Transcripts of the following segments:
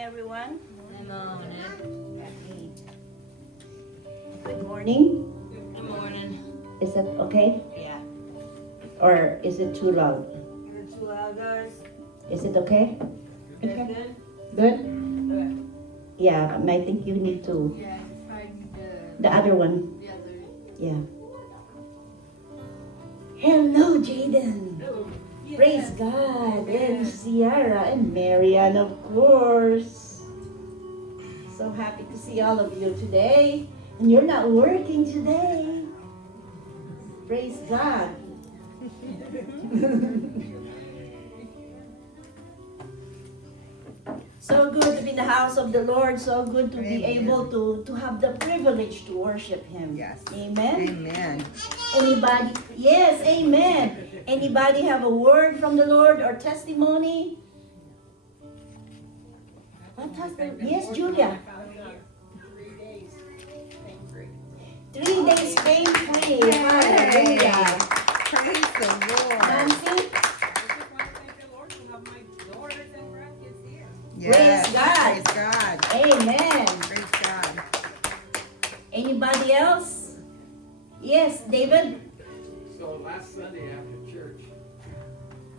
everyone. Good morning. Okay. Good morning. Good morning. Is that okay? Yeah. Or is it too loud? You're too loud, guys. Is it okay? Good. Good. Good? Good. Yeah, I think you need to. Yeah, just find The other one. the other. Yeah. Hello, Jaden. Praise God. And Ciara and Marian, of course. So happy to see all of you today. And you're not working today. Praise God. So good to be in the house of the Lord. So good to be Amen. able to have the privilege to worship Him. Yes. Amen. Amen. Anybody? Yes, amen. Anybody have a word from the Lord or testimony? What has the, yes, Julia. 3 days pain free. Hallelujah. Praise the Lord. Nancy, Yes. Praise God. Praise God. amen. Praise God. Anybody else? Yes, David. So last Sunday after church,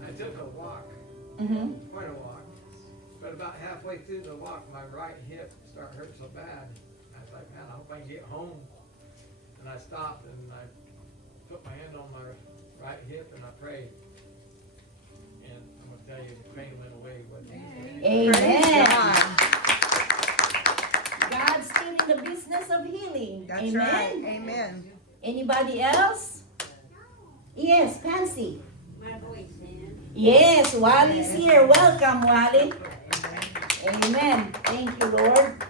I took a walk, Mm-hmm. quite a walk, but about halfway through the walk, my right hip started hurting so bad. I was like, man, I hope I can get home. And I stopped and I put my hand on my right hip and I prayed. And I'm gonna tell you, the pain went away. Praise Amen. God. God's still in the business of healing. That's Amen. right. Amen. Anybody else? Yes, Pansy. My voice, man. Yes, Wally's here. Welcome, Wally. Amen. Thank you, Lord.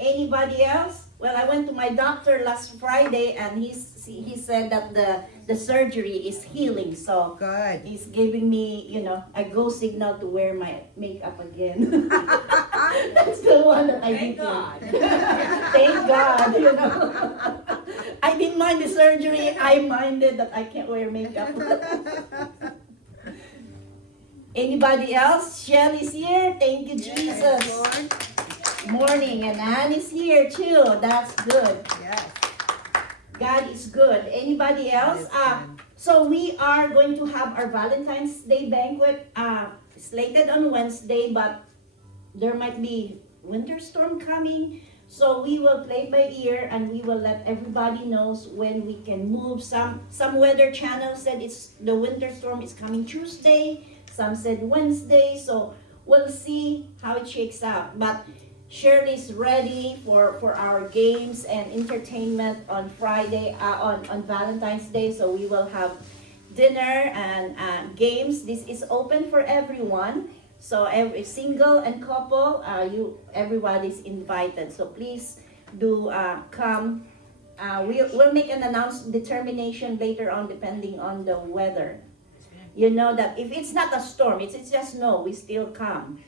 Anybody else? Well, I went to my doctor last Friday and he said that the surgery is healing. So Good. he's giving me, a go signal to wear my makeup again. That's the one that I Thank did. God. Thank God, I didn't mind the surgery. I minded that I can't wear makeup. Anybody else? Shelly's here. Thank you, Jesus. Yes, Lord. Morning, and Ann is here too. That's good. Yes. God is good. Anybody else? He is good. So we are going to have our Valentine's Day banquet slated on Wednesday, but there might be winter storm coming. So we will play by ear and we will let everybody knows when we can move. Some weather channels said the winter storm is coming Tuesday. Some said Wednesday. So we'll see how it shakes out. But Shirley's ready for our games and entertainment on Friday, on Valentine's Day. So we will have dinner and games. This is open for everyone. So every single and couple, everybody's invited. So please do come. We'll make an determination later on depending on the weather. You know that if it's not a storm, it's just snow, we still come.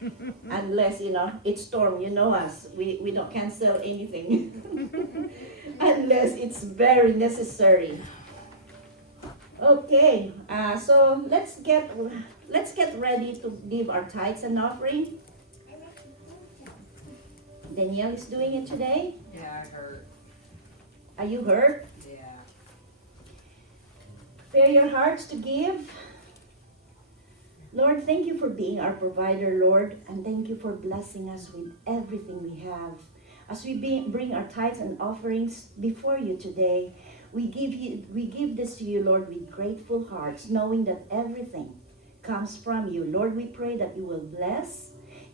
Unless, it's storm, you know us. We don't cancel anything. Unless it's very necessary. Okay, so let's get ready to give our tithes and offering. Danielle is doing it today. Yeah, I heard. Are you hurt? Yeah. Prepare your hearts to give. Lord, thank you for being our provider, Lord, and thank you for blessing us with everything we have. As we bring our tithes and offerings before you today, we give this to you, Lord, with grateful hearts, knowing that everything comes from you. Lord, we pray that you will bless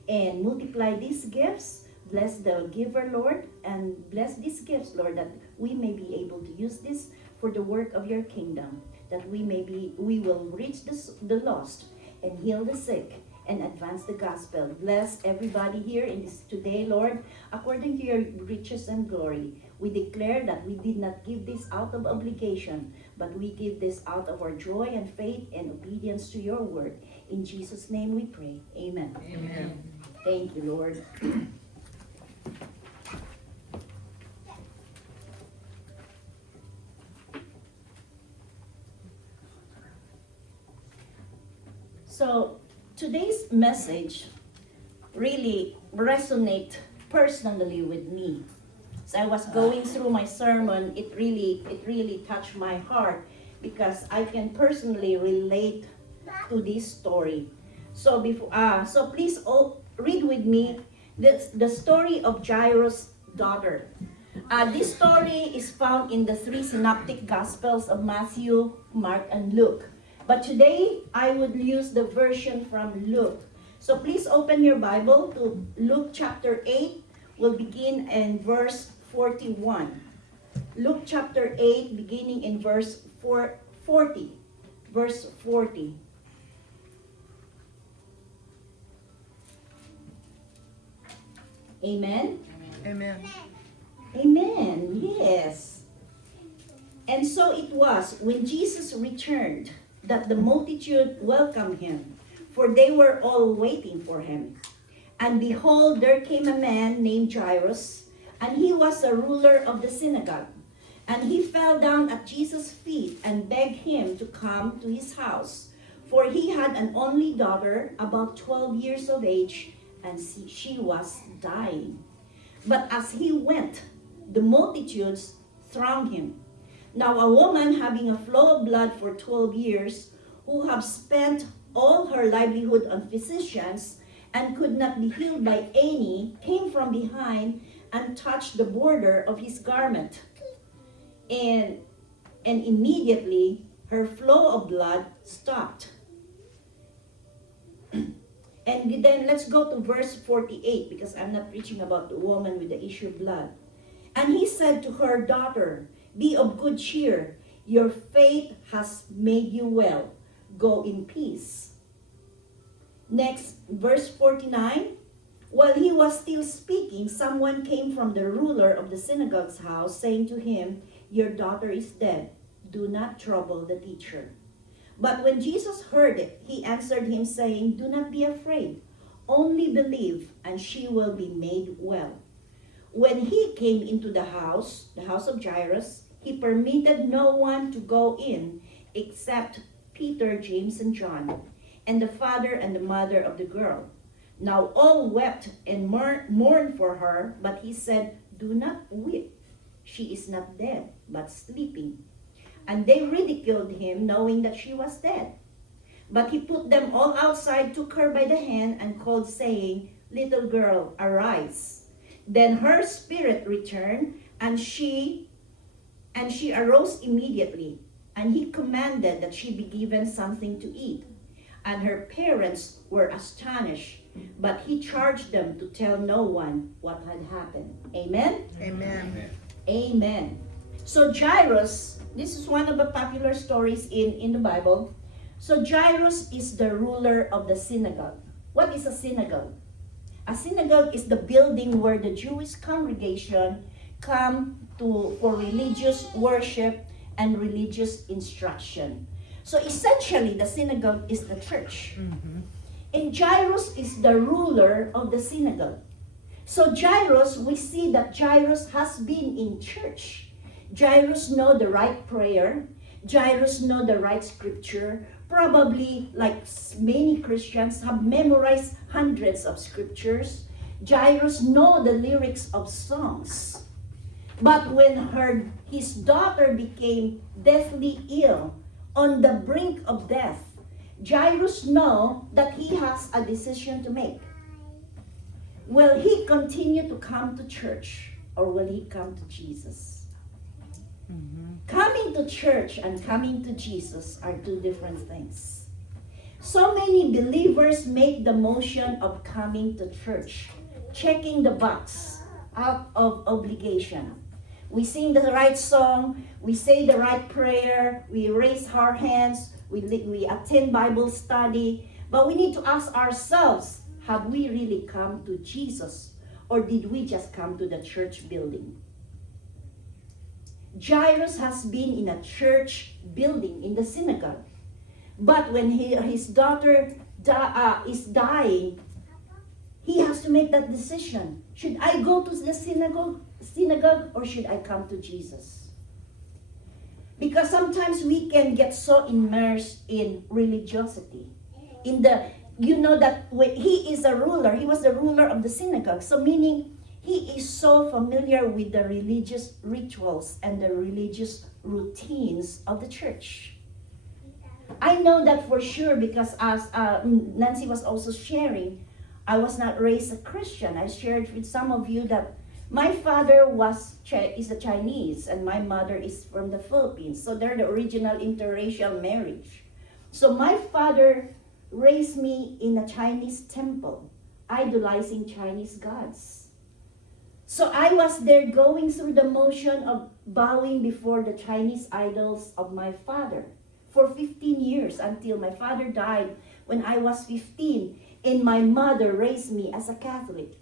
and multiply these gifts. Bless the giver, Lord, and bless these gifts, Lord, that we may be able to use this for the work of your kingdom, that we will reach the lost and heal the sick and advance the gospel. Bless everybody here in this today, Lord, according to your riches and glory. We declare that we did not give this out of obligation, but we give this out of our joy and faith and obedience to your word. In Jesus' name we pray. Amen. Amen. Thank you, Lord. So today's message really resonate personally with me. As I was going through my sermon, it really touched my heart because I can personally relate to this story. So so please all read with me the story of Jairus' daughter. This story is found in the 3 synoptic gospels of Matthew, Mark, and Luke. But today I would use the version from Luke. So please open your Bible to Luke chapter 8. We'll begin in verse 41. Luke chapter 8, beginning in verse 40. Verse 40. Amen? Amen. Amen. Yes. And so it was when Jesus returned that the multitude welcomed him, for they were all waiting for him. And behold, there came a man named Jairus, and he was a ruler of the synagogue. And he fell down at Jesus' feet and begged him to come to his house, for he had an only daughter, about 12 years of age, and she was dying. But as he went, the multitudes thronged him. Now a woman having a flow of blood for 12 years, who had spent all her livelihood on physicians, and could not be healed by any, came from behind and touched the border of his garment. And immediately her flow of blood stopped. And then let's go to verse 48, because I'm not preaching about the woman with the issue of blood. And he said to her, "Daughter, be of good cheer. Your faith has made you well. Go in peace." Next, verse 49. While he was still speaking, someone came from the ruler of the synagogue's house, saying to him, "Your daughter is dead. Do not trouble the teacher." But when Jesus heard it, he answered him, saying, "Do not be afraid. Only believe, and she will be made well." When he came into the house of Jairus, he permitted no one to go in except Peter, James, and John, and the father and the mother of the girl. Now all wept and mourned for her, but he said, "Do not weep. She is not dead, but sleeping." And they ridiculed him, knowing that she was dead. But he put them all outside, took her by the hand, and called, saying, "Little girl, arise." Then her spirit returned, and she arose immediately. And he commanded that she be given something to eat. And her parents were astonished, but he charged them to tell no one what had happened. Amen? Amen. Amen. So Jairus, this is one of the popular stories in the Bible. So Jairus is the ruler of the synagogue. What is a synagogue? A synagogue is the building where the Jewish congregation come for religious worship and religious instruction. So essentially, the synagogue is the church. Mm-hmm. And Jairus is the ruler of the synagogue. So Jairus, we see that Jairus has been in church. Jairus know the right prayer. Jairus know the right scripture. Probably, like many Christians, have memorized hundreds of scriptures. Jairus know the lyrics of songs. But when his daughter became deathly ill, on the brink of death, Jairus know that he has a decision to make. Will he continue to come to church, or will he come to Jesus? Mm-hmm. Coming to church and coming to Jesus are two different things. So many believers make the motion of coming to church, checking the box out of obligation. We sing the right song, we say the right prayer, we raise our hands, we attend Bible study, but we need to ask ourselves, have we really come to Jesus, or did we just come to the church building? Jairus has been in a church building, in the synagogue. But when his daughter is dying, he has to make that decision. Should I go to the synagogue or should I come to Jesus? Because sometimes we can get so immersed in religiosity, in you know that when he is a ruler, he was the ruler of the synagogue. So meaning, he is so familiar with the religious rituals and the religious routines of the church. I know that for sure because as Nancy was also sharing, I was not raised a Christian. I shared with some of you that my father is a Chinese and my mother is from the Philippines. So they're the original interracial marriage. So my father raised me in a Chinese temple, idolizing Chinese gods. So I was there going through the motion of bowing before the Chinese idols of my father for 15 years until my father died when I was 15, and my mother raised me as a Catholic.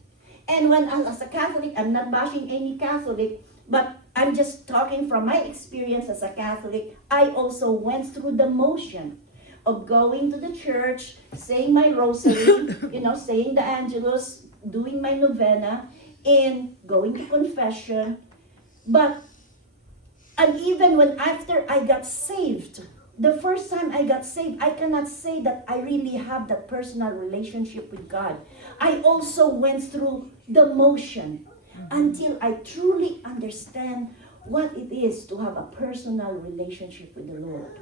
And when as a Catholic, I'm not bashing any Catholic, but I'm just talking from my experience as a Catholic. I also went through the motion of going to the church, saying my rosary, saying the Angelus, doing my novena, and going to confession. And even when after I got saved, the first time I got saved, I cannot say that I really have that personal relationship with God. I also went through the motion until I truly understand what it is to have a personal relationship with the Lord.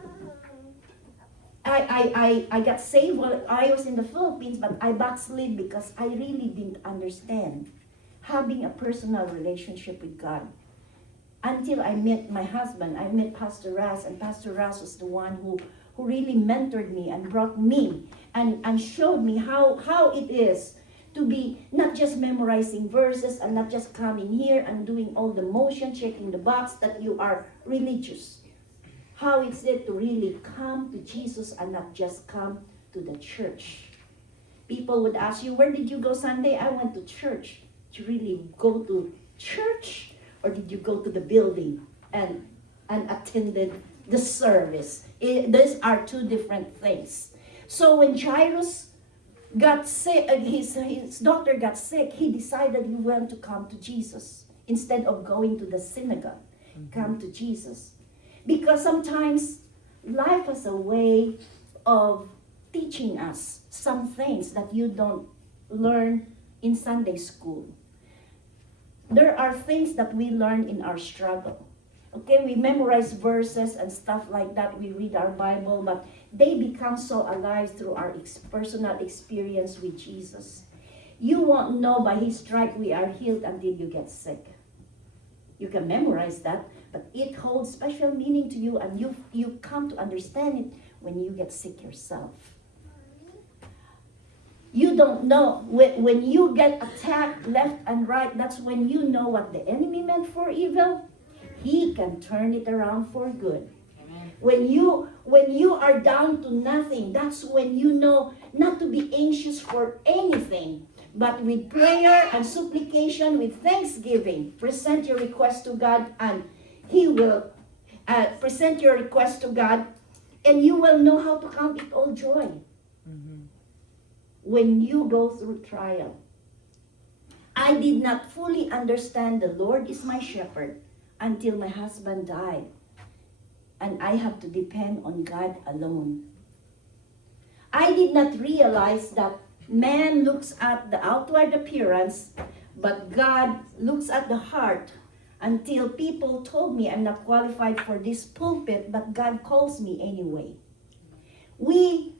I got saved while I was in the Philippines, but I backslid because I really didn't understand having a personal relationship with God. Until I met my husband, I met Pastor Ras, and Pastor Ras was the one who really mentored me and brought me and showed me how it is to be not just memorizing verses and not just coming here and doing all the motion, checking the box that you are religious. How is it to really come to Jesus and not just come to the church? People would ask you, where did you go Sunday? I went to church. Did you really go to church? Or did you go to the building and attended the service? These are two different things. So when Jairus got sick, his daughter got sick, he decided he wanted to come to Jesus instead of going to the synagogue. Come to Jesus. Because sometimes life has a way of teaching us some things that you don't learn in Sunday school. There are things that we learn in our struggle. Okay, we memorize verses and stuff like that. We read our Bible, but they become so alive through our personal experience with Jesus. You won't know by his stripe we are healed until you get sick. You can memorize that, but it holds special meaning to you, and you come to understand it when you get sick yourself. You don't know. When you get attacked left and right, that's when you know what the enemy meant for evil. He can turn it around for good. Amen. When you are down to nothing, that's when you know not to be anxious for anything, but with prayer and supplication, with thanksgiving, present your request to God, and he will present your request to God, and you will know how to count it all joy. When you go through trial. I did not fully understand the Lord is my shepherd until my husband died. And I have to depend on God alone. I did not realize that man looks at the outward appearance, but God looks at the heart, until people told me I'm not qualified for this pulpit, but God calls me anyway. We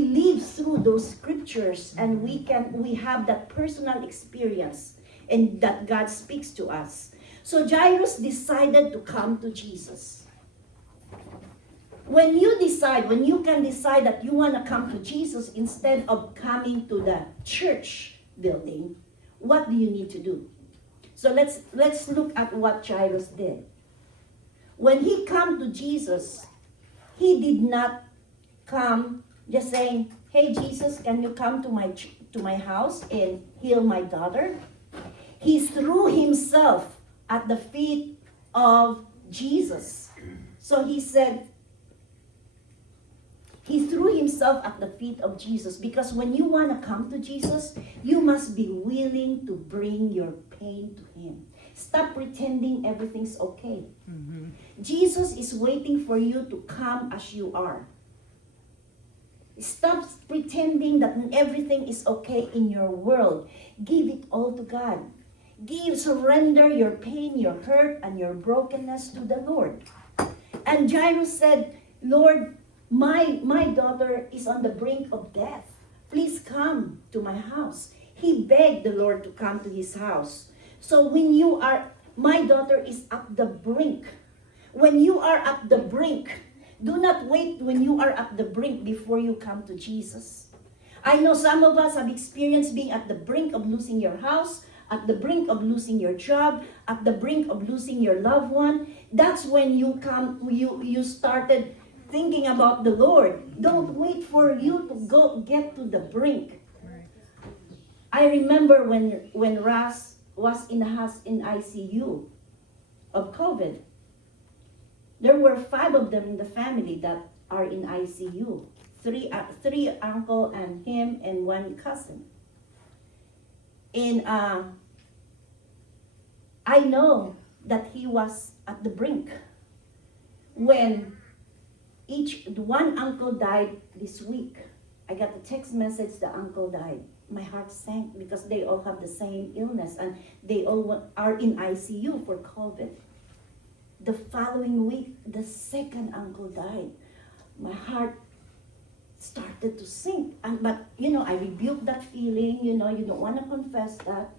live through those scriptures, and we have that personal experience, and that God speaks to us. So Jairus decided to come to Jesus. When you can decide that you want to come to Jesus instead of coming to the church building, what do you need to do? So let's look at what Jairus did. When he came to Jesus, he did not come just saying, "Hey Jesus, can you come to my house and heal my daughter?" He threw himself at the feet of Jesus. So he said, he threw himself at the feet of Jesus, because when you want to come to Jesus, you must be willing to bring your pain to him. Stop pretending everything's okay. Mm-hmm. Jesus is waiting for you to come as you are. Stop pretending that everything is okay in your world. Give it all to God. Surrender your pain, your hurt, and your brokenness to the Lord. And Jairus said, Lord, my daughter is on the brink of death. Please come to my house. He begged the Lord to come to his house. So my daughter is at the brink. When you are at the brink, do not wait when you are at the brink before you come to Jesus. I know some of us have experienced being at the brink of losing your house, at the brink of losing your job, at the brink of losing your loved one. That's when you started thinking about the Lord. Don't wait for you to get to the brink. I remember when Ras was in ICU of COVID. There were 5 of them in the family that are in ICU. Three uncle and him and 1 cousin. And I know that he was at the brink when one uncle died this week. I got a text message the uncle died. My heart sank because they all have the same illness and they all are in ICU for COVID. The following week, the second uncle died. My heart started to sink. But I rebuked that feeling. You don't want to confess that.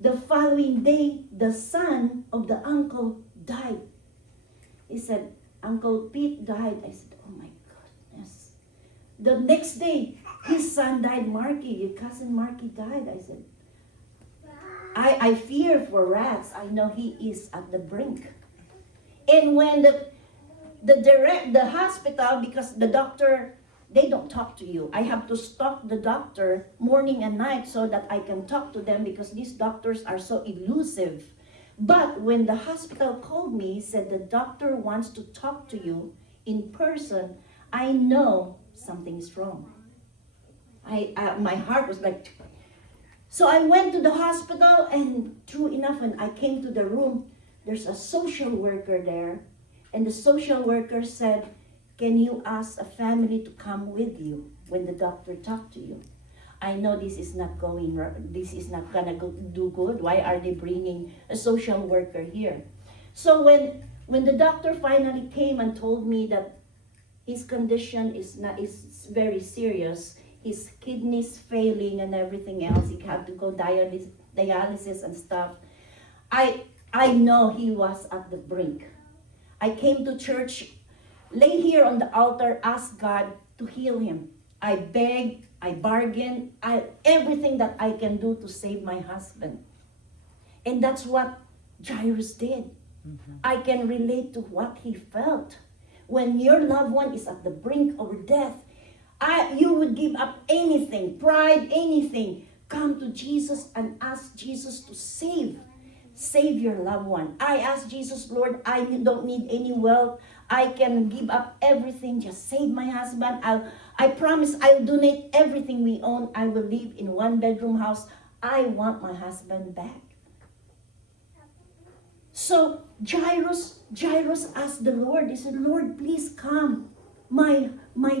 The following day, the son of the uncle died. He said, Uncle Pete died. I said, oh my goodness. The next day, his son died, Marky. Your cousin Marky died. I said, I fear for Ras. I know he is at the brink. And when the hospital, because the doctor, they don't talk to you. I have to stalk the doctor morning and night so that I can talk to them because these doctors are so elusive. But when the hospital called me, he said the doctor wants to talk to you in person. I know something is wrong. My heart was like. So I went to the hospital, and true enough, when I came to the room, there's a social worker there, and the social worker said, can you ask a family to come with you when the doctor talked to you? I know this is not gonna do good. Why are they bringing a social worker here? So when the doctor finally came and told me that his condition is very serious, his kidneys failing and everything else, he had to go dialysis and stuff. I know he was at the brink. I came to church, lay here on the altar, ask God to heal him. I begged, I bargained, everything that I can do to save my husband. And that's what Jairus did. Mm-hmm. I can relate to what he felt. When your loved one is at the brink of death, you would give up anything, pride, anything. Come to Jesus and ask Jesus to save your loved one. I ask Jesus, Lord, I don't need any wealth. I can give up everything. Just save my husband. I promise I'll donate everything we own. I will live in 1-bedroom house. I want my husband back. So Jairus asked the Lord. He said, Lord, please come. My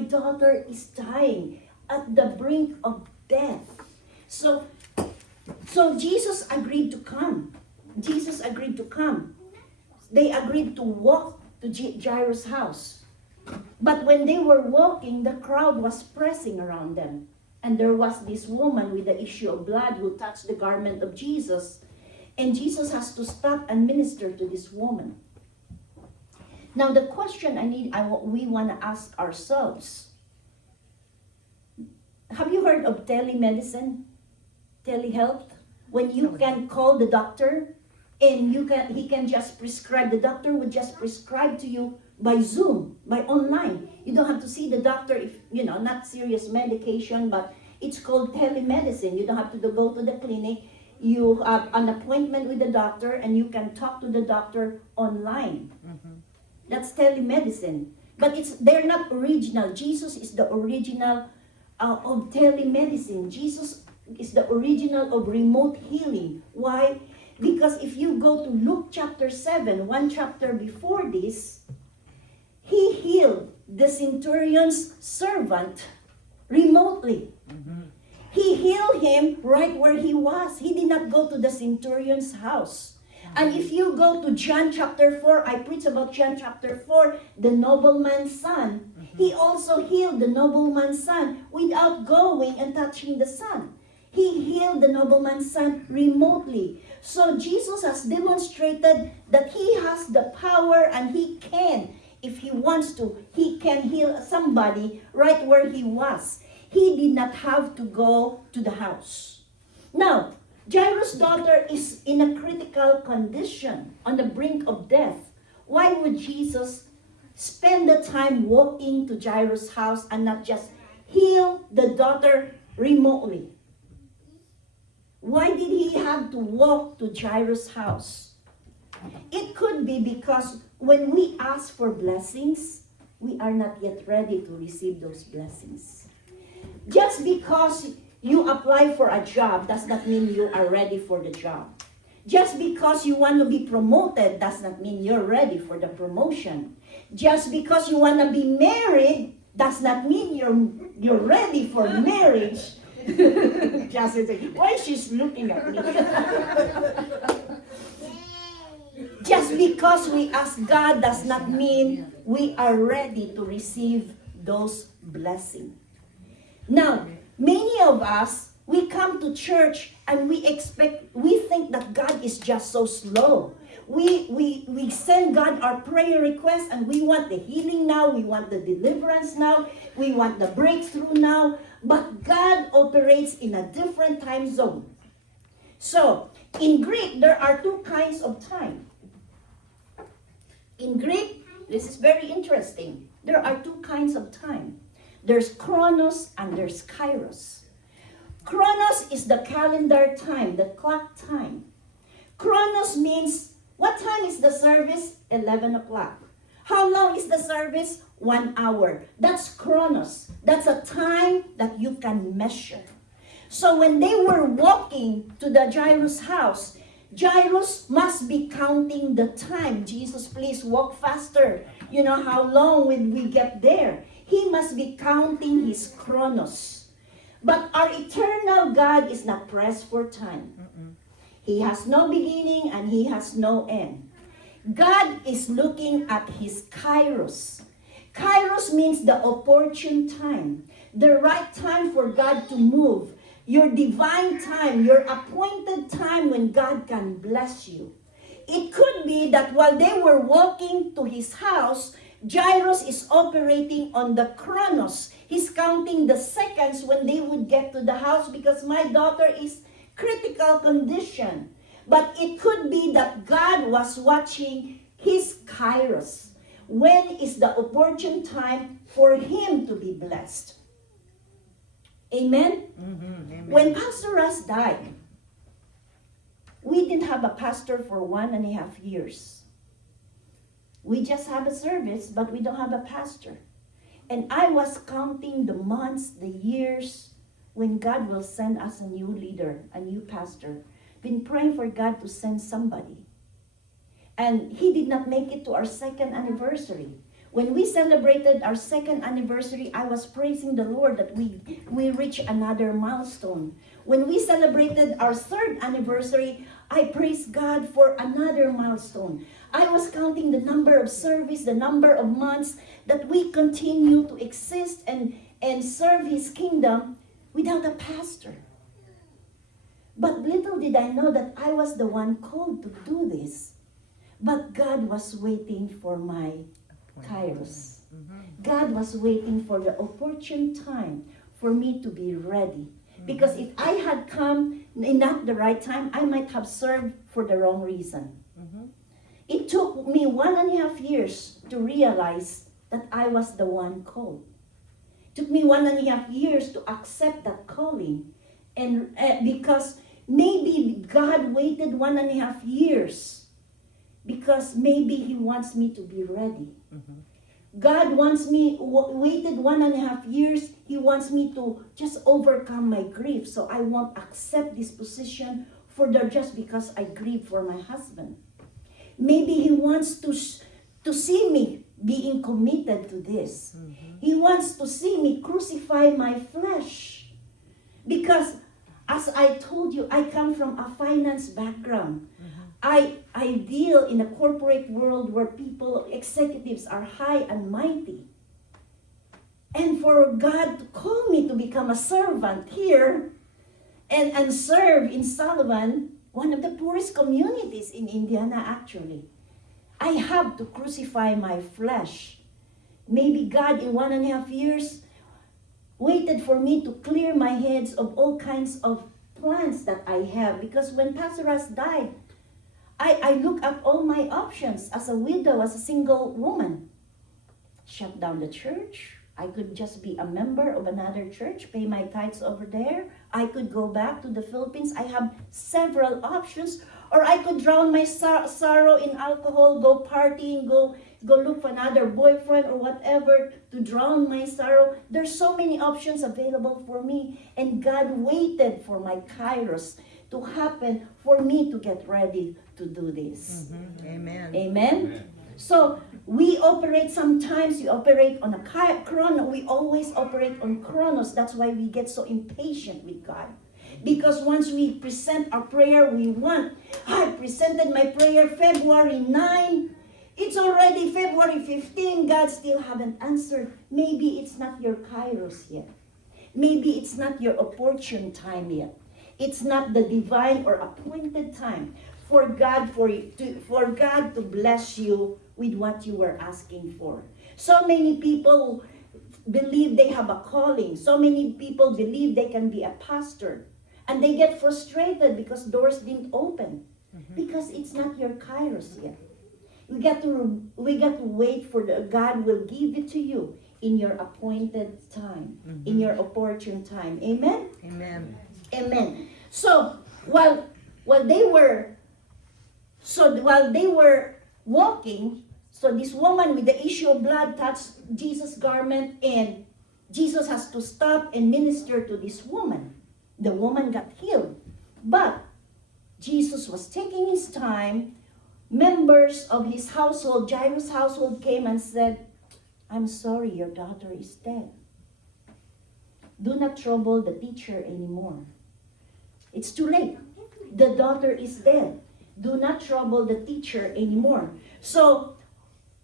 daughter is dying at the brink of death. So Jesus agreed to come. Jesus agreed to come. They agreed to walk to Jairus' house. But when they were walking, the crowd was pressing around them. And there was this woman with the issue of blood who touched the garment of Jesus. And Jesus has to stop and minister to this woman. Now the question we want to ask ourselves. Have you heard of telemedicine? Telehealth? When you can call the doctor and he can just prescribe, the doctor would just prescribe to you by Zoom, by online. You don't have to see the doctor if, not serious medication, but it's called telemedicine. You don't have to go to the clinic. You have an appointment with the doctor and you can talk to the doctor online. Mm-hmm. That's telemedicine. But they're not original. Jesus is the original of telemedicine. Jesus is the original of remote healing. Why? Because if you go to Luke chapter 7, one chapter before this, he healed the centurion's servant remotely. He healed him right where he was. He did not go to the centurion's house. And if you go to John chapter 4, I preach about John chapter 4, the nobleman's son. He also healed the nobleman's son without going and touching the son. He healed the nobleman's son remotely. So Jesus has demonstrated that he has the power, and he can, if he wants to, he can heal somebody right where he was. He did not have to go to the house. Now, Jairus' daughter is in a critical condition, on the brink of death. Why would Jesus spend the time walking to Jairus' house and not just heal the daughter remotely? Why did he have to walk to Jairus' house? It could be because when we ask for blessings, we are not yet ready to receive those blessings. Just because you apply for a job does not mean you are ready for the job. Just because you want to be promoted does not mean you're ready for the promotion. Just because you want to be married does not mean you're ready for marriage. Why she's looking at me? Just because we ask God does not mean we are ready to receive those blessings. Now, many of us, we come to church and we think that God is just so slow. We send God our prayer requests and we want the healing now, we want the deliverance now, we want the breakthrough now, but God operates in a different time zone. So, in Greek, there are two kinds of time. In Greek, this is very interesting. There are two kinds of time. There's Chronos and there's Kairos. Chronos is the calendar time, the clock time. Chronos means, what time is the service? 11 o'clock. How long is the service? 1 hour. That's Chronos. That's a time that you can measure. So when they were walking to the Jairus' house, Jairus must be counting the time. Jesus, please walk faster. You know, how long will we get there? He must be counting his chronos. But our eternal God is not pressed for time. He has no beginning and he has no end. God is looking at his kairos. Kairos means the opportune time, the right time for God to move, your divine time, your appointed time when God can bless you. It could be that while they were walking to his house, Jairus is operating on the chronos. He's counting the seconds when they would get to the house because my daughter is critical condition. But it could be that God was watching his kairos. When is the opportune time for him to be blessed? Amen? Amen. When Pastor Russ died, we didn't have a pastor for 1.5 years. We just have a service, but we don't have a pastor. And I was counting the months, the years, when God will send us a new leader, a new pastor. Been praying for God to send somebody. And he did not make it to our 2nd anniversary. When we celebrated our 2nd anniversary, I was praising the Lord that we reached another milestone. When we celebrated our 3rd anniversary, I praised God for another milestone. I was counting the number of service, the number of months that we continue to exist and serve his kingdom without a pastor. But little did I know that I was the one called to do this. But God was waiting for my kairos. God was waiting for the opportune time for me to be ready. Because if I had come in not the right time, I might have served for the wrong reason. It took me 1.5 years to realize that I was the one called. It took me 1.5 years to accept that calling. And because maybe God waited 1.5 years because maybe he wants me to be ready. God wants me, waited 1.5 years, he wants me to just overcome my grief. So I won't accept this position just because I grieve for my husband. Maybe he wants to see me being committed to this. He wants to see me crucify my flesh. Because as I told you, I come from a finance background. I deal in a corporate world where people, executives are high and mighty. And for God to call me to become a servant here and serve in Sullivan, one of the poorest communities in Indiana actually, I have to crucify my flesh. Maybe God in 1.5 years waited for me to clear my heads of all kinds of plans that I have. Because when Pastor Russ died, I look at all my options as a widow, as a single woman. Shut down the church. I could just be a member of another church, pay my tithes over there. I could go back to the Philippines. I have several options. Or I could drown my sorrow in alcohol, go partying, go look for another boyfriend or whatever to drown my sorrow. There's so many options available for me. And God waited for my kairos to happen for me to get ready to do this. Amen. Amen? So, we operate sometimes, we operate on a chrono. We always operate on chronos. That's why we get so impatient with God. Because once we present our prayer, I presented my prayer February 9. It's already February 15. God still haven't answered. Maybe it's not your kairos yet. Maybe it's not your opportune time yet. It's not the divine or appointed time for God to bless you with what you were asking for. So many people believe they have a calling. So many people believe they can be a pastor. And they get frustrated because doors didn't open. Because it's not your kairos yet. We got to wait for God will give it to you in your appointed time, in your opportune time. Amen? Amen. Amen. So while they were walking, so this woman with the issue of blood touched Jesus' garment, and Jesus has to stop and minister to this woman. The woman got healed. But Jesus was taking his time. Members of his household, Jairus' household, came and said, "I'm sorry, your daughter is dead. Do not trouble the teacher anymore. It's too late. The daughter is dead. Do not trouble the teacher anymore." So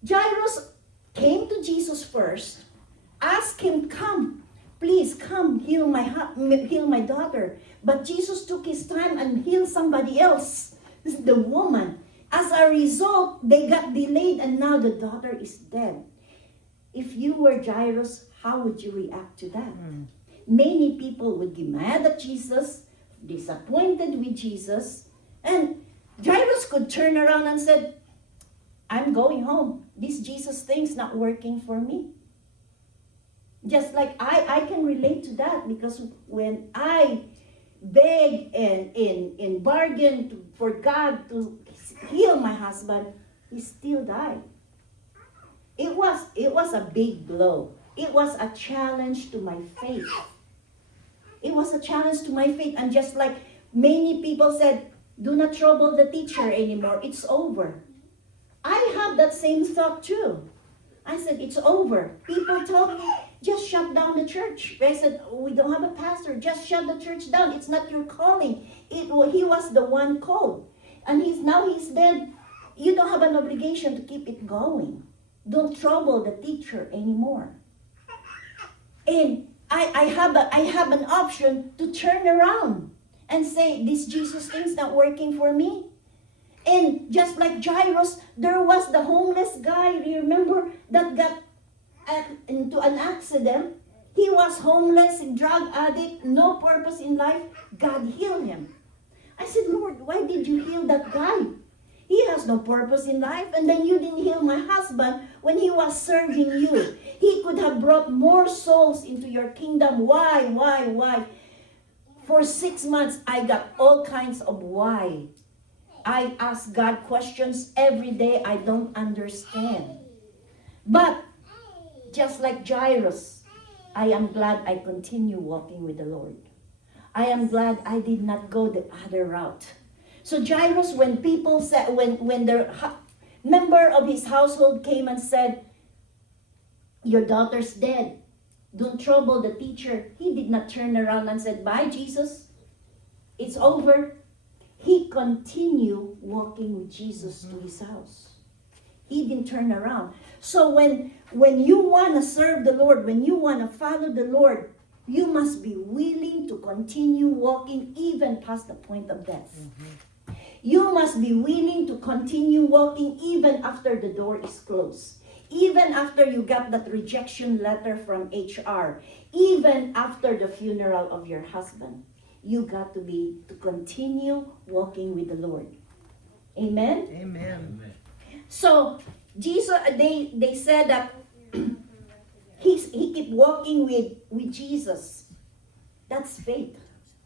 Jairus came to Jesus first, asked him, "Come, please come, heal my daughter." But Jesus took his time and healed somebody else, the woman. As a result, they got delayed and now the daughter is dead. If you were Jairus, how would you react to that? Many people would be mad at Jesus, disappointed with Jesus, and Jairus could turn around and said, "I'm going home. This Jesus thing's not working for me." Just like I can relate to that, because when I beg and bargain for God to heal my husband, he still died. It was a big blow. It was a challenge to my faith. It was a challenge to my faith. And just like many people said, "Do not trouble the teacher anymore. It's over." I have that same thought too. I said, "It's over." People told me, "Just shut down the church." I said, "We don't have a pastor. Just shut the church down. It's not your calling." He was the one called. And he's dead. You don't have an obligation to keep it going. Don't trouble the teacher anymore. And I have an option to turn around and say, "This Jesus thing's not working for me." And just like Jairus, there was the homeless guy, remember, that got into an accident. He was homeless, drug addict, no purpose in life. God healed him. I said, "Lord, why did you heal that guy? He has no purpose in life. And then you didn't heal my husband when he was serving you. He could have brought more souls into your kingdom. Why? For 6 months, I got all kinds of why. I ask God questions every day I don't understand. But just like Jairus, I am glad I continue walking with the Lord. I am glad I did not go the other route. So Jairus, when people said, when the member of his household came and said, Your daughter's dead. Don't trouble the teacher. He did not turn around and said, bye, Jesus. It's over. He continued walking with Jesus to his house. He didn't turn around. So when you want to serve the Lord, when you want to follow the Lord, you must be willing to continue walking even past the point of death. You must be willing to continue walking even after the door is closed. Even after you got that rejection letter from HR. Even after the funeral of your husband. You got to continue walking with the Lord. Amen? Amen. So, Jesus, they said that he kept walking with Jesus. That's faith.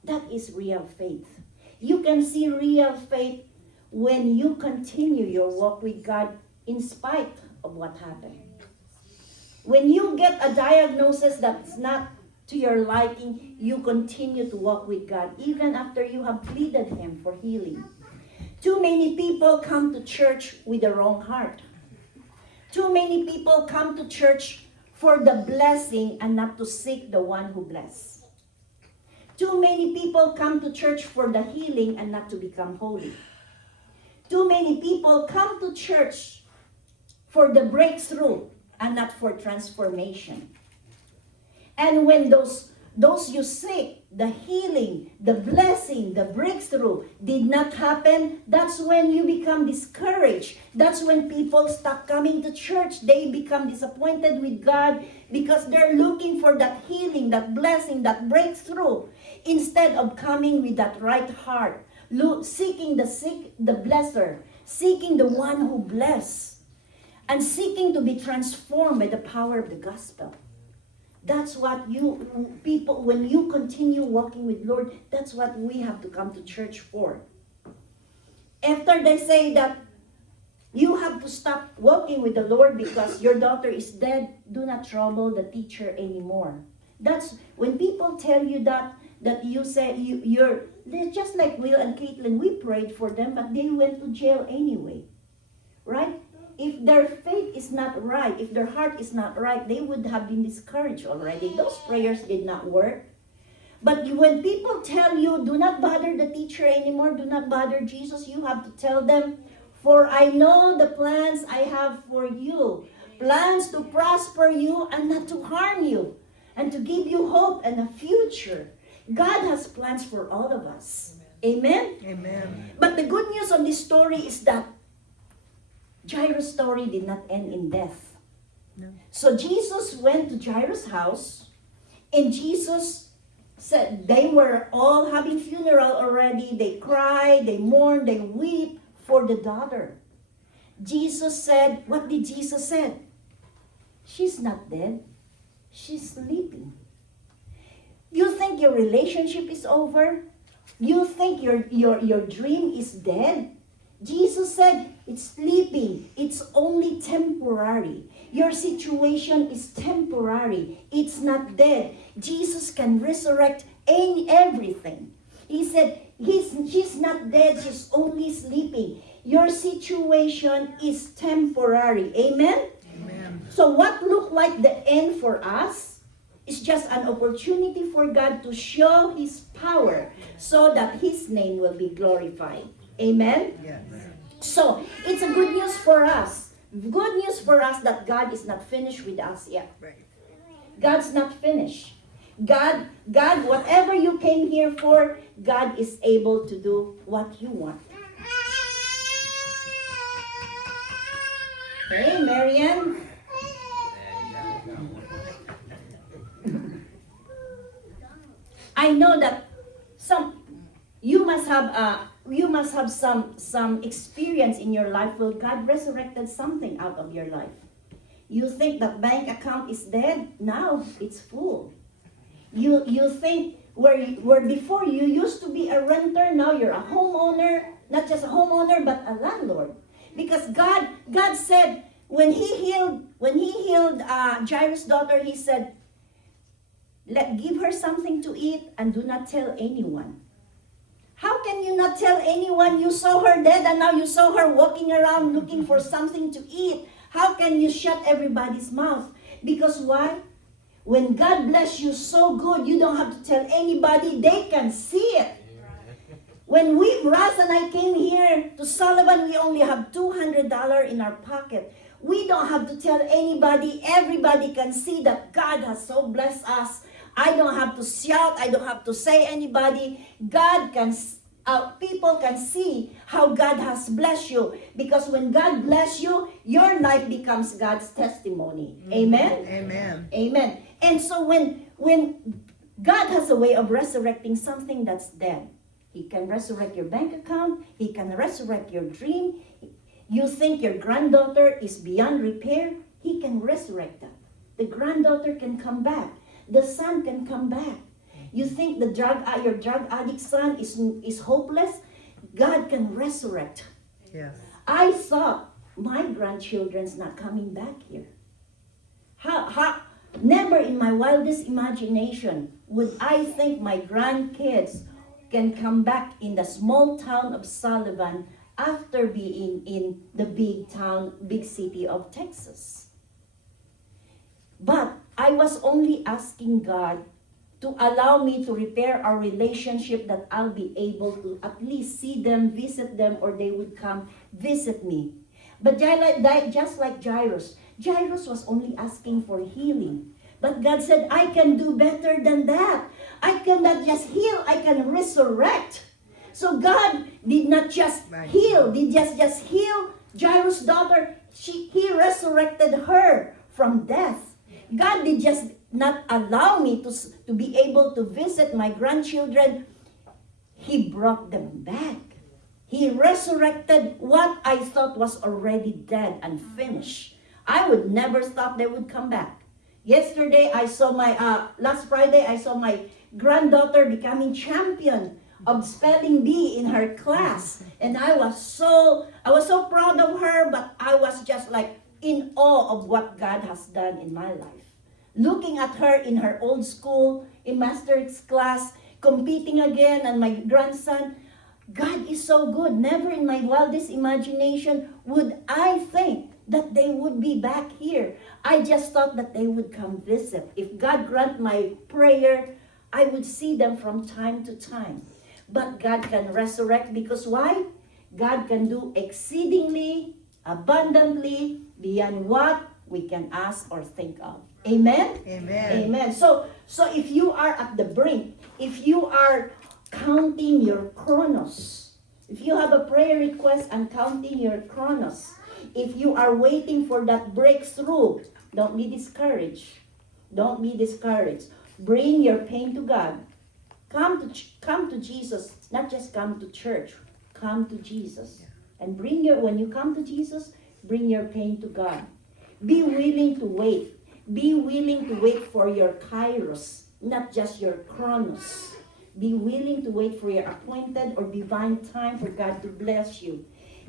That is real faith. You can see real faith when you continue your walk with God in spite of what happened. When you get a diagnosis that's not to your liking, you continue to walk with God even after you have pleaded Him for healing. Too many people come to church with the wrong heart. Too many people come to church for the blessing and not to seek the one who blesses. Too many people come to church for the healing and not to become holy. Too many people come to church for the breakthrough and not for transformation. And when those you seek, the healing, the blessing, the breakthrough did not happen, that's when you become discouraged. That's when people stop coming to church. They become disappointed with God because they're looking for that healing, that blessing, that breakthrough, instead of coming with that right heart, seeking the blesser, seeking the one who bless, and seeking to be transformed by the power of the gospel. That's what people, when you continue walking with Lord, that's what we have to come to church for. After they say that you have to stop walking with the Lord because your daughter is dead, do not trouble the teacher anymore. That's when people tell you that you say they're just like Will and Caitlin. We prayed for them, but they went to jail anyway. Right? If their faith is not right, if their heart is not right, they would have been discouraged already. Those prayers did not work. But when people tell you, do not bother the teacher anymore, do not bother Jesus, you have to tell them, for I know the plans I have for you. Plans to prosper you and not to harm you. And to give you hope and a future. God has plans for all of us. Amen? Amen. But the good news of this story is that Jairus' story did not end in death. No. So Jesus went to Jairus' house, and Jesus said they were all having funeral already. They cry, they mourn, they weep for the daughter. Jesus said, what did Jesus say? She's not dead. She's sleeping. You think your relationship is over? You think your dream is dead? Jesus said, it's sleeping. It's only temporary. Your situation is temporary. It's not dead. Jesus can resurrect everything. He said, she's not dead. She's only sleeping. Your situation is temporary. Amen? Amen. So what looked like the end for us is just an opportunity for God to show His power so that His name will be glorified. Amen? Yes. So, it's a good news for us. Good news for us that God is not finished with us yet. Right. God's not finished. God, whatever you came here for, God is able to do what you want. Okay, Marianne? I know that you must have some experience in your life where God resurrected something out of your life. You think that bank account is dead? Now it's full. You think where before you used to be a renter, now you're a homeowner, not just a homeowner but a landlord. Because God said when He healed Jairus' daughter, He said, give her something to eat and do not tell anyone. How can you not tell anyone you saw her dead and now you saw her walking around looking for something to eat? How can you shut everybody's mouth? Because why? When God bless you so good, you don't have to tell anybody. They can see it. When Raz and I came here to Sullivan, we only have $200 in our pocket. We don't have to tell anybody. Everybody can see that God has so blessed us. I don't have to shout. I don't have to say anybody. God can, people can see how God has blessed you. Because when God bless you, your life becomes God's testimony. Amen? Amen. Amen. And so when God has a way of resurrecting something that's dead, He can resurrect your bank account. He can resurrect your dream. You think your granddaughter is beyond repair. He can resurrect that. The granddaughter can come back. The son can come back. You think your drug addict son is hopeless. God can resurrect. Yes. I thought my grandchildren's not coming back here. Never in my wildest imagination would I think my grandkids can come back in the small town of Sullivan after being in the big city of Texas. But I was only asking God to allow me to repair our relationship, that I'll be able to at least see them, visit them, or they would come visit me. But just like Jairus was only asking for healing. But God said, I can do better than that. I cannot just heal, I can resurrect. So God did not just heal, did just heal Jairus' daughter. He resurrected her from death. God did just not allow me to be able to visit my grandchildren. He brought them back. He resurrected what I thought was already dead and finished. I would never thought they would come back. Yesterday, last Friday, I saw my granddaughter becoming champion of spelling bee in her class. And I was so proud of her, but I was just like in awe of what God has done in my life. Looking at her in her old school, in master's class, competing again, and my grandson, God is so good. Never in my wildest imagination would I think that they would be back here. I just thought that they would come visit. If God grant my prayer, I would see them from time to time. But God can resurrect, because why? God can do exceedingly, abundantly, beyond what we can ask or think of. Amen? Amen. Amen. So if you are at the brink, if you are counting your chronos, if you have a prayer request and counting your chronos, if you are waiting for that breakthrough, don't be discouraged. Don't be discouraged. Bring your pain to God. Come to Jesus, not just come to church. Come to Jesus. And when you come to Jesus, bring your pain to God. Be willing to wait. Be willing to wait for your kairos, not just your chronos. Be willing to wait for your appointed or divine time for God to bless you.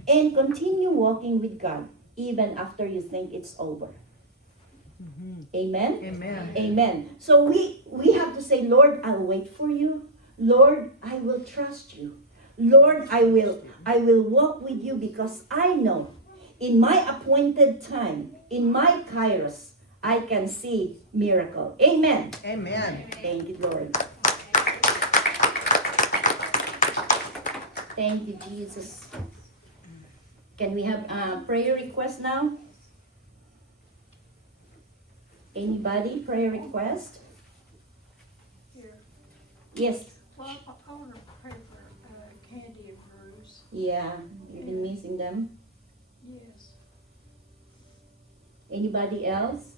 And continue walking with God even after you think it's over. Mm-hmm. Amen? Amen. Amen. So we have to say, Lord, I'll wait for you. Lord, I will trust you. Lord, I will walk with you, because I know in my appointed time, in my kairos, I can see miracle. Amen. Amen. Thank you, Lord. Thank you, Jesus. Can we have a prayer request now? Anybody? Prayer request? Here. Yes. Well, I want to pray for Candy and Bruce. Yeah, you've been missing them. Yes. Anybody else?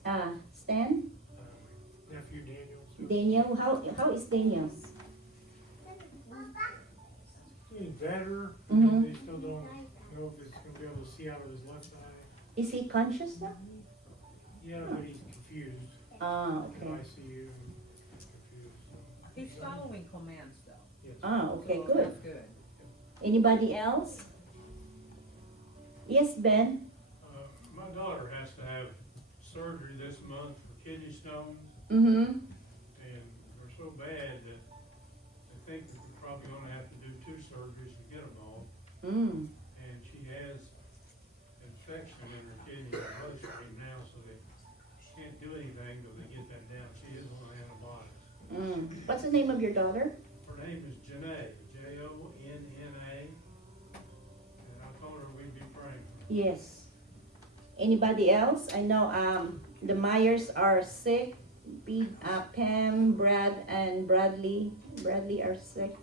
Stan? Nephew Daniels. Daniel? How is Daniel? He's better. Mhm. They still don't know if it's going to be able to see out of his left eye. Is he conscious now? Yeah, but he's confused. Ah, In okay. ICU and confused. He's following commands though. Yes. Ah, okay, So good. That's good. Anybody else? Yes, Ben? My daughter has to have surgery this month for kidney stones, Mm-hmm. and they're so bad that I think that we're probably going to have to do 2 surgeries to get them all. Mm. And she has infection in her kidney and bloodstream now, so they can't do anything What's the name of your daughter? Her name is Janae, Jonna. And I told her we'd be praying. Yes. Anybody else? I know the Myers are sick. Pam, Brad, and Bradley. Bradley are sick.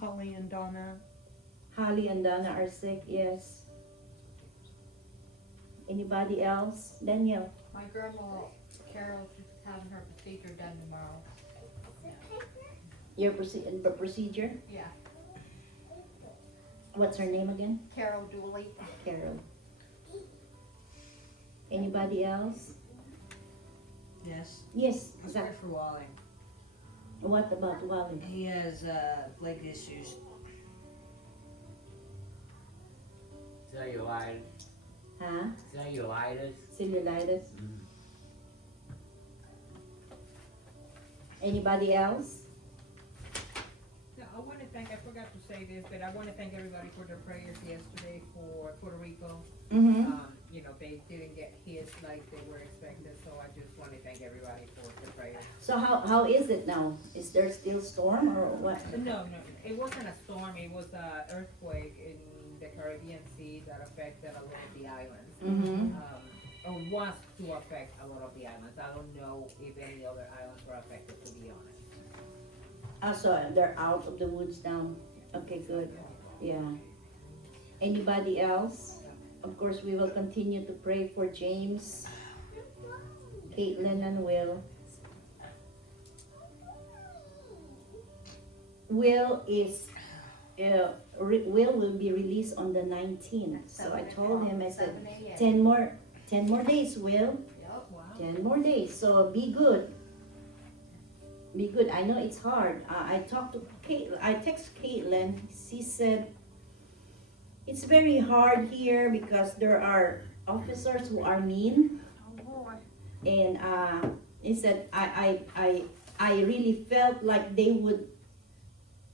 Holly and Donna. Holly and Donna are sick, yes. Anybody else? Danielle? My grandma Carol's just having her procedure done tomorrow. Your procedure? Yeah, What's her name again? Carol Dooley. Carol. Anybody else? Yes, Yes, let's Zach. pray for Wally. What about Wally? He has leg issues. Cellulitis. Huh? Cellulitis. Cellulitis. Anybody else? No, I want to thank, I forgot to say this, but I want to thank everybody for their prayers yesterday for Puerto Rico. Mm-hmm. You know, they didn't get hit like they were expected, so I just want to thank everybody for the prayers. So how is it now? Is there still storm or what? No, it wasn't a storm, it was an earthquake in the Caribbean Sea that affected a lot of the islands. Mm-hmm. Or was to affect a lot of the islands. I don't know if any other islands were affected, to be honest. So they're out of the woods now. Okay, good. Yeah. Anybody else? Of course, we will continue to pray for James, Caitlin, and Will. Will will be released on the 19th. So I told him, I said, 10 more days, Will. Yep. Wow. 10 more days. So be good. Be good. I know it's hard. I talked to Caitlin. I text Caitlin. She said, it's very hard here because there are officers who are mean. Oh boy. And he said, I really felt like they would,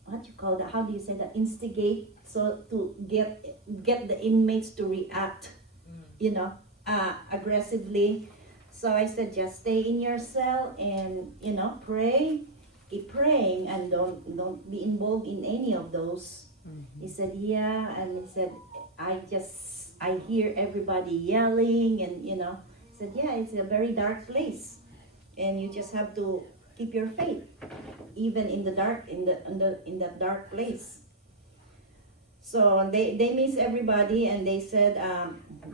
what you call that? How do you say that? Instigate, so to get the inmates to react, aggressively. So I said, just stay in your cell and pray, keep praying, and don't be involved in any of those. He said, yeah, and he said, I hear everybody yelling, and he said, yeah, it's a very dark place, and you just have to keep your faith, even in the dark, in that dark place. So they miss everybody, and they said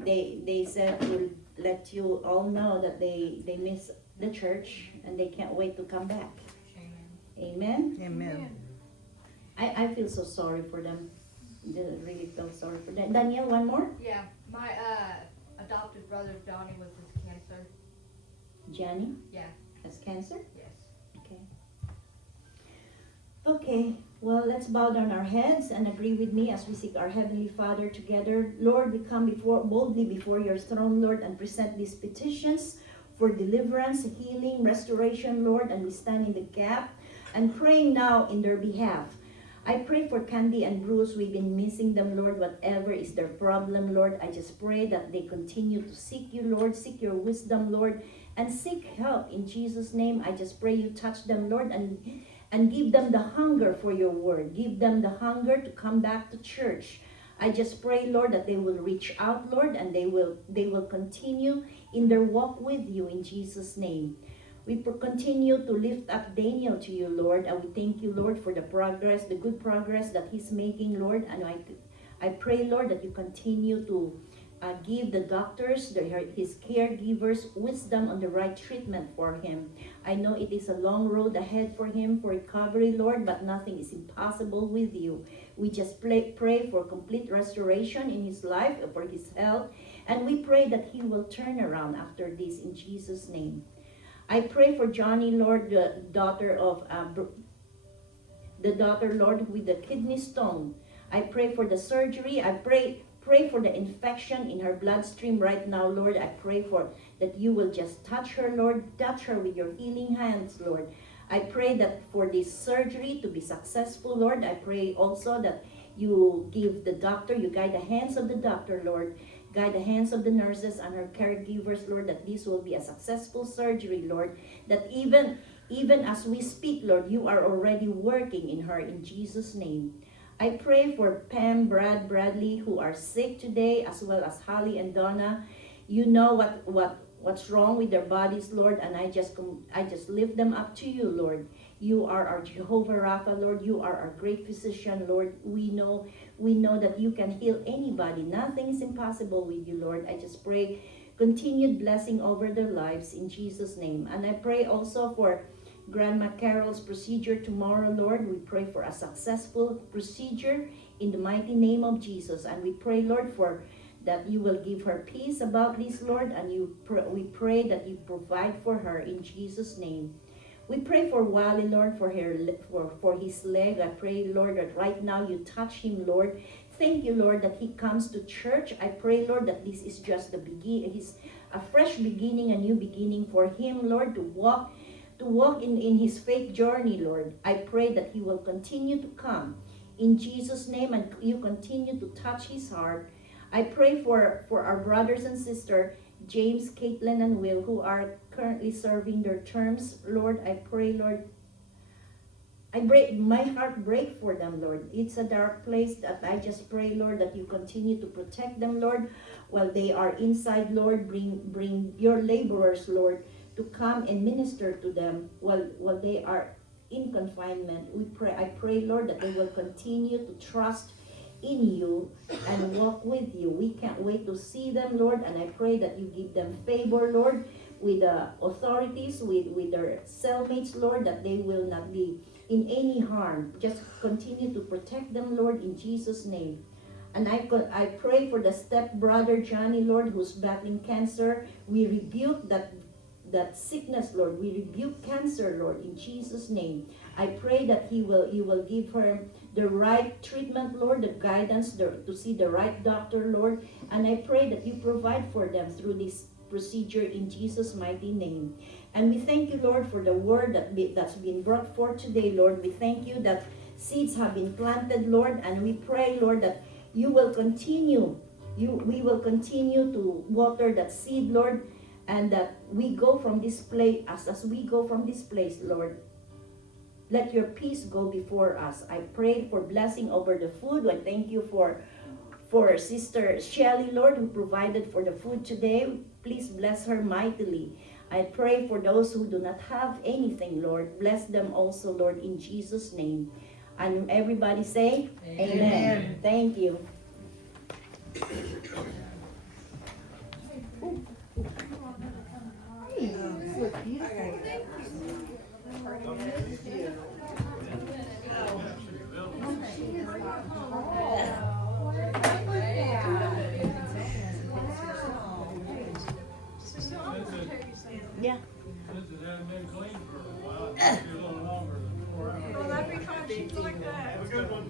they said to let you all know that they miss the church and they can't wait to come back. Amen. Amen. I feel so sorry for them. I really feel sorry for them. Danielle, one more? Yeah, my adopted brother Johnny was his cancer. Johnny Yeah, has cancer? yes. Okay. Okay, well, let's bow down our heads and agree with me as we seek our Heavenly Father together. Lord, we come boldly before your throne, Lord, and present these petitions for deliverance, healing, restoration, Lord, and we stand in the gap and praying now in their behalf. I pray for Candy and Bruce. We've been missing them, Lord, whatever is their problem, Lord. I just pray that they continue to seek you, Lord, seek your wisdom, Lord, and seek help in Jesus' name. I just pray you touch them, Lord, and give them the hunger for your word. Give them the hunger to come back to church. I just pray, Lord, that they will reach out, Lord, and they will continue in their walk with you in Jesus' name. We continue to lift up Daniel to you, Lord, and we thank you, Lord, for the progress, the good progress that he's making, Lord. And I pray, Lord, that you continue to give the doctors, his caregivers, wisdom on the right treatment for him. I know it is a long road ahead for him for recovery, Lord, but nothing is impossible with you. We just pray for complete restoration in his life, for his health, and we pray that he will turn around after this in Jesus' name. I pray for Johnny, Lord, the daughter, Lord, with the kidney stone. I pray for the surgery. I pray for the infection in her bloodstream right now, Lord. I pray for that you will just touch her, Lord. Touch her with your healing hands, Lord. I pray that for this surgery to be successful, Lord. I pray also that you give the doctor, you guide the hands of the doctor, Lord. Guide the hands of the nurses and her caregivers, Lord, that this will be a successful surgery, Lord. That even as we speak, Lord, you are already working in her in Jesus' name. I pray for Pam, Bradley, who are sick today, as well as Holly and Donna. You know what's wrong with their bodies, Lord, and I just lift them up to you, Lord. You are our Jehovah Rapha, Lord. You are our great physician, Lord. We know that you can heal anybody. Nothing is impossible with you, Lord. I just pray continued blessing over their lives in Jesus' name. And I pray also for Grandma Carol's procedure tomorrow, Lord. We pray for a successful procedure in the mighty name of Jesus. And we pray, Lord, for that you will give her peace about this, Lord. And we pray that you provide for her in Jesus' name. We pray for Wally, Lord, for his leg. I pray, Lord, that right now you touch him, Lord. Thank you, Lord, that he comes to church. I pray, Lord, that this is just a fresh beginning, a new beginning for him, Lord, to walk in his faith journey, Lord. I pray that he will continue to come in Jesus' name, and you continue to touch his heart. I pray for our brothers and sisters, James, Caitlin, and Will, who are currently serving their terms, Lord. I pray, Lord, my heart break for them, Lord. It's a dark place that I just pray, Lord, that you continue to protect them, Lord, while they are inside, Lord. Bring your laborers, Lord, to come and minister to them while they are in confinement. I pray, Lord, that they will continue to trust in you and walk with you. We can't wait to see them, Lord, and I pray that you give them favor, Lord, with the authorities, with their cellmates, Lord, that they will not be in any harm. Just continue to protect them, Lord, in Jesus' name. And I pray for the stepbrother Johnny, Lord, who's battling cancer. We rebuke that sickness, Lord. We rebuke cancer, Lord, in Jesus' name. I pray that you will give her the right treatment, Lord, the guidance to see the right doctor, Lord. And I pray that you provide for them through this procedure in Jesus' mighty name. And we thank you, Lord, for the word that's been brought forth today, Lord. We thank you that seeds have been planted, Lord, and we pray, Lord, that you will continue. We will continue to water that seed, Lord, and that we go from this place, as we go from this place, Lord, let your peace go before us. I pray for blessing over the food. I thank you for Sister Shelly, Lord, who provided for the food today. Please bless her mightily. I pray for those who do not have anything, Lord. Bless them also, Lord, in Jesus' name. And everybody say, Amen. Thank you. Yeah. Since it hasn't been cleaned for a while, it's a little longer than 4 hours. Well, every time she's like that. Have a good one.